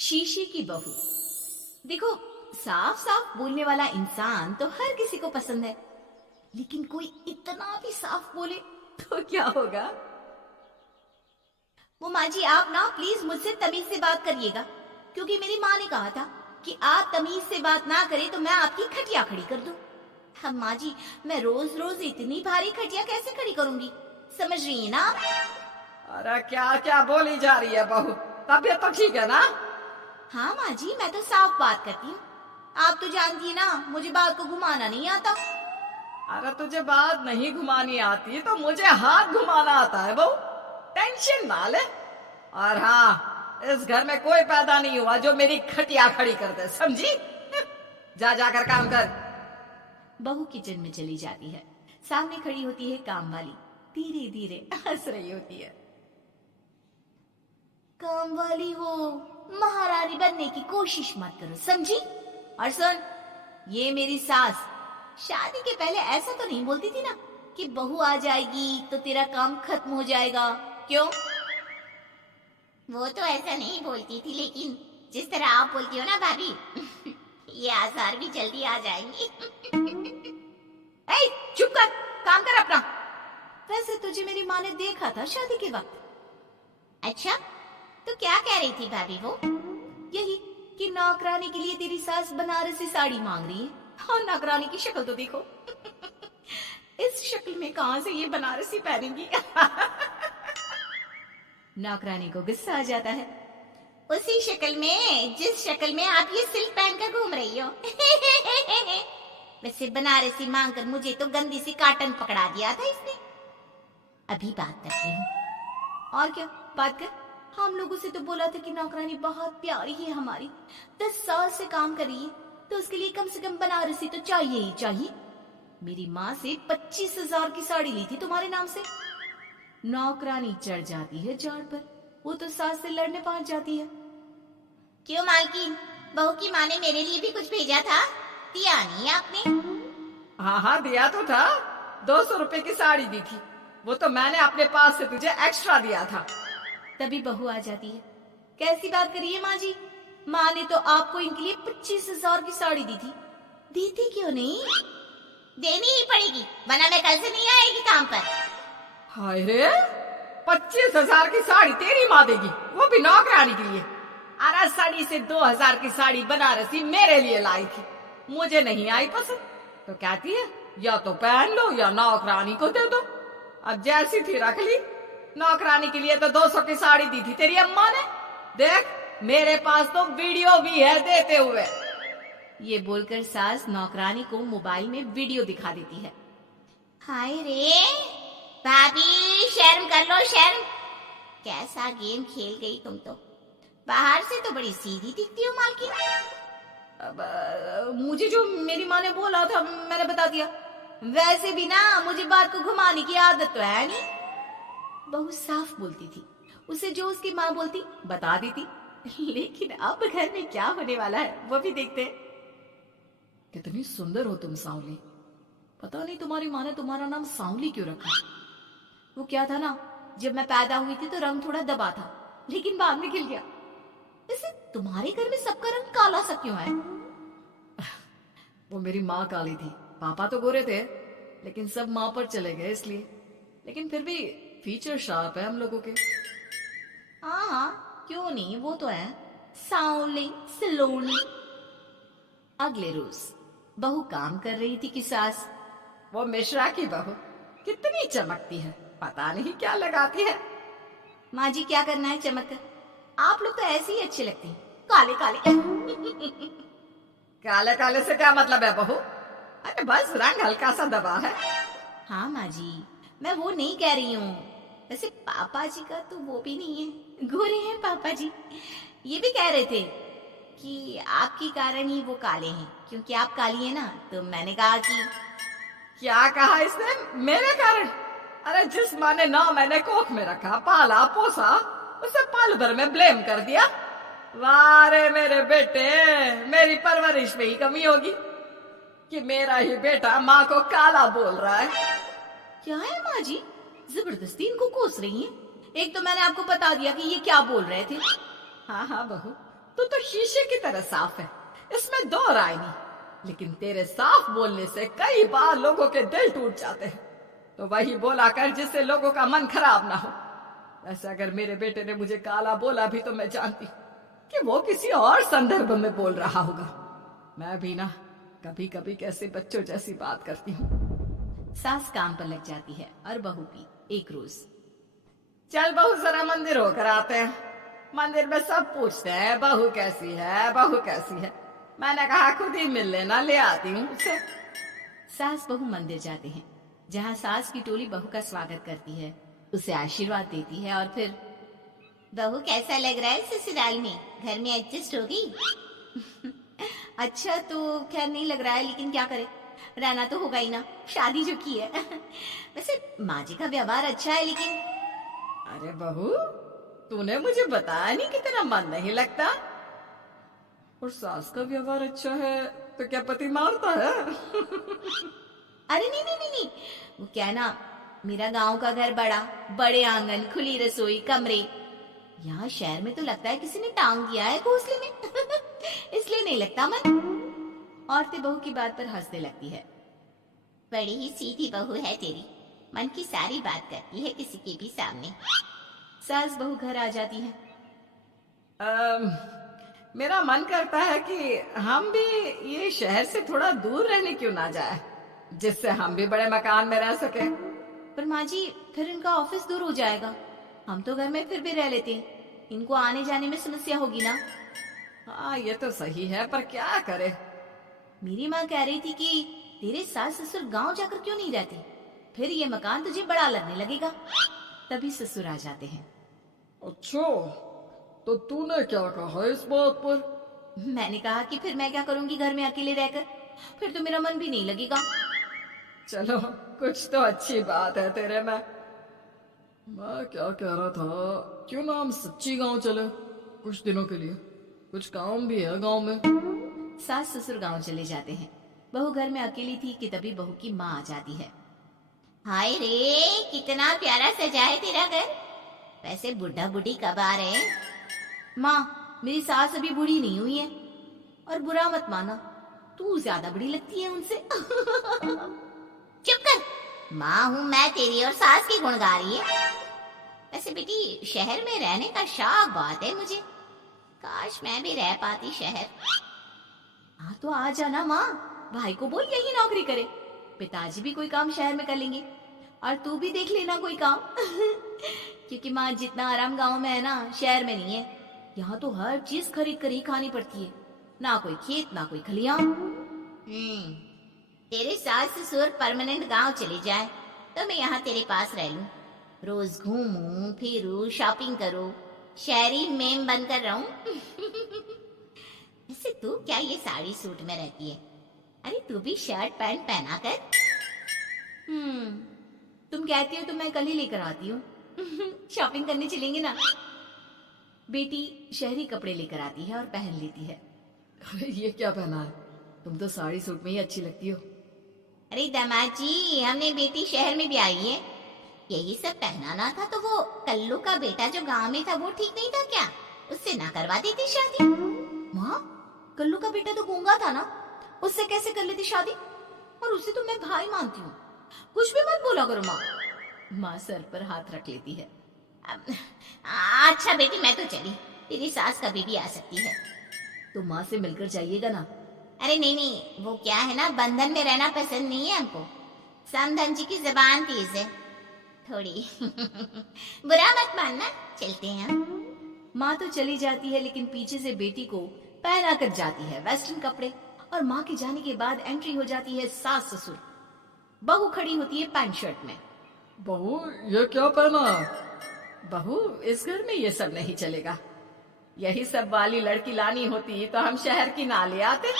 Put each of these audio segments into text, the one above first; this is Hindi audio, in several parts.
शीशे की बहू। देखो, साफ साफ बोलने वाला इंसान तो हर किसी को पसंद है, लेकिन कोई इतना भी साफ बोले तो क्या होगा? वो माँ जी, आप ना प्लीज मुझसे तमीज से बात करिएगा, क्योंकि मेरी माँ ने कहा था कि आप तमीज से बात ना करें तो मैं आपकी खटिया खड़ी कर दूं। हम माँ जी, मैं रोज रोज इतनी भारी खटिया कैसे खड़ी करूंगी, समझ रही है ना आप? अरे क्या क्या बोली जा रही है बहू? तबीयत तो ठीक है ना? हाँ माँ जी, मैं तो साफ बात करती हूँ। आप तो जानती है ना, मुझे बात को घुमाना नहीं आता। अरे तुझे बात नहीं घुमानी आती तो मुझे हाथ घुमाना आता है बहू। टेंशन ना ले। और हाँ, इस घर में कोई पैदा नहीं हुआ जो मेरी खटिया खड़ी कर दे, समझी? जा जाकर काम कर। बहू किचन में चली जाती है। सामने खड़ी होती है काम वाली, धीरे धीरे हंस रही होती है। काम वाली हो, महारानी बनने की कोशिश मत करो, समझी? और सुन, ये मेरी सास शादी के पहले ऐसा तो नहीं बोलती थी ना कि बहू आ जाएगी तो तेरा काम खत्म हो जाएगा, क्यों? वो तो ऐसा नहीं बोलती थी, लेकिन जिस तरह आप बोलती हो ना भाभी, ये आसार भी जल्दी आ जाएंगे। ए, चुप कर, काम कर अपना। वैसे तुझे मेरी माँ ने देखा था शादी के वक्त। अच्छा, तो क्या कह रही थी भाभी वो? यही कि नौकरानी के लिए तेरी सास बनारसी साड़ी मांग रही है। और नौकरानी की शक्ल तो देखो। इस शक्ल में कहां से ये बनारसी पहनेंगी? नौकरानी को गुस्सा आ जाता है। उसी शक्ल में जिस शक्ल में आप ये सिल्क पहन कर घूम रही हो। वैसे बनारसी मांगकर मुझे तो गंदी सी काटन पकड़ा दिया था इसने। अभी बात करती हूँ। और क्या बात कर? हम लोगों से तो बोला था कि नौकरानी बहुत प्यारी है हमारी, 10 साल से काम कर रही है, तो उसके लिए कम से कम बनारसी तो चाहिए ही चाहिए। मेरी माँ से 25,000 की साड़ी ली थी तुम्हारे नाम से। नौकरानी चढ़ जाती है झाड़ पर, वो तो सास से लड़ने पहुंच जाती है। क्यों मालकिन, बहू की माँ ने मेरे लिए भी कुछ भेजा था, दिया नहीं आपने? हाँ हाँ, दिया तो था। 200 रुपए की साड़ी दी थी, वो तो मैंने अपने पास से तुझे एक्स्ट्रा दिया था। तभी बहू आ जाती है। कैसी बात करिए माँ जी, माँ ने तो आपको इनके लिए 25,000 की साड़ी दी थी, देती क्यों नहीं? देनी ही पड़ेगी, वरना मैं कल से नहीं आएगी काम पर। हाय रे, 25,000 की साड़ी तेरी माँ देगी, वो भी नौकरानी के लिए? अरे साड़ी से 2,000 की साड़ी बनारसी मेरे लिए लाई थी, मुझे नहीं आई पसंद, तो कहती है या तो पहन लो या नौकरानी को दे दो। अब जैसी थी रख ली। नौकरानी के लिए तो 200 की साड़ी दी थी तेरी अम्मा ने। देख, मेरे पास तो वीडियो भी है देते हुए। ये बोलकर सास नौकरानी को मोबाइल में वीडियो दिखा देती है। हाय रे भाभी, शर्म कर लो शर्म। कैसा गेम खेल गई तुम तो। बाहर से तो बड़ी सीधी दिखती हो मालकिन। मुझे जो मेरी माँ ने बोला था मैंने बता दिया। वैसे भी ना मुझे बात को घुमाने की आदत तो है नहीं। बहू साफ बोलती थी, उसे जो उसकी माँ बोलती बता देती। लेकिन अब घर में क्या होने वाला है वो भी देखते हैं। कितनी सुंदर हो तुम सांवली। पता नहीं तुम्हारी माँ ने तुम्हारा नाम सांवली क्यों रखा। वो क्या था ना, जब मैं पैदा हुई थी तो रंग थोड़ा दबा था, लेकिन बाद में खिल गया। वैसे तुम्हारे घर में सबका रंग काला सा क्यों है? वो मेरी माँ काली थी, पापा तो गोरे थे, लेकिन सब माँ पर चले गए इसलिए। लेकिन फिर भी फीचर शार्प है हम लोगों के। हाँ हाँ, क्यों नहीं, वो तो है सांवली सलोनी। अगले रोज बहू काम कर रही थी कि सास। वो मिश्रा की बहू कितनी चमकती है, पता नहीं क्या लगाती है। माँ जी, क्या करना है चमक कर? आप लोग तो ऐसे ही अच्छे लगते हैं, काले काले। काले काले से क्या मतलब है बहू? अरे बस रंग हल्का सा दबा है। हाँ माँ जी, मैं वो नहीं कह रही हूँ। वैसे पापा जी का तो वो भी नहीं है, गोरे हैं पापा जी। ये भी कह रहे थे कि आपके कारण ही वो काले हैं, क्योंकि आप काली हैं ना, तो मैंने कहा कि। क्या कहा इसने? मेरे कारण? अरे जिस माँ ने 9 महीने कोख में रखा, पाला पोसा, उसे पल भर में ब्लेम कर दिया। वाह रे मेरे बेटे, मेरी परवरिश में ही कमी होगी कि मेरा ही बेटा माँ को काला बोल रहा है। क्या है माँ जी, जबरदस्ती इनको कोस रही हैं? एक तो मैंने आपको बता दिया कि ये क्या बोल रहे थे। हाँ हाँ बहू, तू तो शीशे की तरह साफ है, इसमें दो राय नहीं। लेकिन तेरे साफ बोलने से कई बार लोगों के दिल टूट जाते हैं। तो वही बोला कर जिससे लोगों का मन खराब ना हो। वैसे अगर मेरे बेटे ने मुझे काला बोला भी तो मैं जानती कि वो किसी और संदर्भ में बोल रहा होगा। मैं भी ना कभी कभी कैसे बच्चों जैसी बात करती हूँ। सास काम पर लग जाती है और बहू भी एक रोज। चल बहू जरा मंदिर होकर आते हैं। मंदिर में सब पूछते हैं बहू कैसी है, बहू कैसी है। मैंने कहा खुद ही मिल लेना, ले आती हूँ उसे। सास बहू मंदिर जाते हैं, जहाँ सास की टोली बहू का स्वागत करती है, उसे आशीर्वाद देती है और फिर बहू कैसा लग रहा है ससुराल में, घर में एडजस्ट होगी? अच्छा तो खैर नहीं लग रहा है, लेकिन क्या करे, रहना तो होगा ही ना, शादी जो की है। वैसे माँ जी का व्यवहार अच्छा है, लेकिन अरे बहू, तूने मुझे बताया नहीं कि तेरा मन नहीं लगता। और सास का व्यवहार अच्छा है तो क्या पति मारता है? अरे नहीं नहीं नहीं नहीं, वो क्या है ना, मेरा गांव का घर बड़ा, बड़े आंगन, खुली रसोई, कमरे। यहाँ शहर में तो लगता है किसी ने टांग दिया है घोंसले में। इसलिए नहीं लगता मन। औरतें बहू की बात पर हंसने लगती है। बड़ी ही सीधी बहू है तेरी, मन की सारी बात करती है किसी के भी सामने। सास बहू घर आ जाती है। मेरा मन करता है कि हम भी ये शहर से थोड़ा दूर रहने क्यों ना जाए, जिससे हम भी बड़े मकान में रह सके। पर माँ जी, फिर इनका ऑफिस दूर हो जाएगा। हम तो घर में फिर भी रह लेते हैं, इनको आने जाने में समस्या होगी ना। हाँ ये तो सही है, पर क्या करे। मेरी माँ कह रही थी कि तेरे सास ससुर गांव जाकर क्यों नहीं रहते, फिर ये मकान तुझे बड़ा लगने लगेगा। तभी ससुर आ जाते हैं। अच्छा, तो तूने क्या कहा इस बात पर? मैंने कहा कि फिर मैं क्या करूंगी घर में अकेले रहकर, फिर तो मेरा मन भी नहीं लगेगा। चलो कुछ तो अच्छी बात है तेरे में। मैं क्या कह रहा था, क्यों ना हम सच्ची गांव चले कुछ दिनों के लिए, कुछ काम भी है गांव में। सास ससुर गांव चले जाते हैं। बहू घर में अकेली थी कि तभी बहू की माँ आ जाती है। हाय रे, कितना प्यारा सजा है तेरा घर। वैसे बुढ़ा बुढ़ी कब आ रहे हैं? माँ, मेरी सास अभी बूढ़ी नहीं हुई है, और बुरा मत माना, तू ज्यादा बड़ी लगती है उनसे। चुप कर, माँ हूँ मैं तेरी और सास की गुण गा रही है। वैसे बेटी, शहर में रहने का शौक बहुत है मुझे, काश मैं भी रह पाती शहर। हाँ तो आ जाना माँ, भाई को बोल यही नौकरी करे, पिताजी भी कोई काम शहर में कर लेंगे, और तू भी देख लेना कोई काम। क्योंकि माँ, जितना आराम गांव में है ना, शहर में नहीं है। यहाँ तो हर चीज खरीद कर ही खानी पड़ती है, ना कोई खेत ना कोई खलियान। तेरे सास ससुर परमानेंट गांव चले जाए तो मैं यहाँ तेरे पास रह लूं, रोज घूमूं फिरूं, शॉपिंग करूं, शहरी मेम बनकर रहूं। वैसे तू क्या ये साड़ी सूट में रहती है? अरे तू भी शर्ट पैंट पहना कर। तुम कहती हो तो मैं कल ही लेकर आती हूँ। शॉपिंग करने चलेंगे ना। बेटी शहरी कपड़े लेकर आती है और पहन लेती है। अरे ये क्या पहना है, तुम तो साड़ी सूट में ही अच्छी लगती हो। अरे दामाद जी, हमने बेटी शहर में भी आई है, यही सब पहनाना था। तो वो कल्लू का बेटा जो गांव में था वो ठीक नहीं था क्या? उससे ना करवा देती शादी? माँ, कल्लू का बेटा तो गूंगा था ना, उससे कैसे कर लेती शादी? और उसे तो मैं भाई मानती हूँ, कुछ भी मत बोला करो माँ। माँ सर पर हाथ रख लेती है। अच्छा बेटी, मैं तो चली, तेरी सास कभी भी आ सकती है। तो माँ से मिलकर जाइएगा ना। अरे नहीं नहीं, वो क्या है ना, बंधन में रहना पसंद नहीं है हमको। समधन जी की जबान तेज है थोड़ी। बुरा मत मानना, चलते हैं हम। माँ तो चली जाती है, लेकिन पीछे से बेटी को पहना कर जाती है वेस्टर्न कपड़े, और माँ के जाने के बाद एंट्री हो जाती है सास ससुर। बहू खड़ी होती है पैंट शर्ट में। बहू ये क्या पहना है? बहू, इस घर में ये सब नहीं चलेगा। यही सब वाली लड़की लानी होती तो हम शहर की ना ले आते।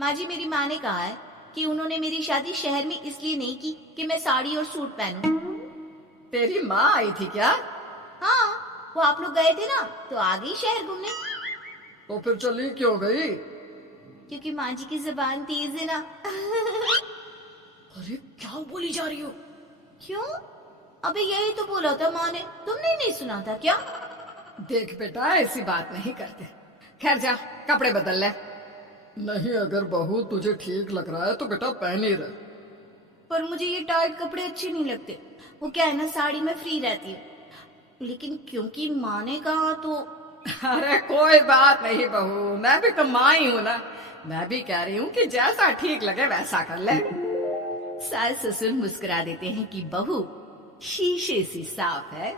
माँ जी, मेरी माँ ने कहा है कि उन्होंने मेरी शादी शहर में इसलिए नहीं की कि मैं साड़ी और सूट पहनूं। तेरी माँ आई थी क्या? हाँ, वो आप लोग गए थे ना तो आ गई शहर घूमने। तो फिर चली क्यों गई? क्योंकि माँ जी की जुबान तेज है ना। अरे क्या बोली जा रही हो? क्यों? अबे यही तो बोला था माँ ने, तुमने नहीं सुना था क्या? देख बेटा, ऐसी बात नहीं करते। खैर जा कपड़े बदल ले। नहीं, अगर बहू तुझे ठीक लग रहा है तो बेटा पहन ही रहे। पर मुझे ये टाइट कपड़े अच्छे नहीं लगते। वो क्या है ना, साड़ी में फ्री रहती हूँ, लेकिन क्योंकि माँ ने कहा तो। अरे कोई बात नहीं बहू, मैं भी तो माँ ही हूँ ना। मैं भी कह रही हूँ कि जैसा ठीक लगे वैसा कर ले। सास ससुर मुस्कुरा देते हैं कि बहू शीशे सी साफ है।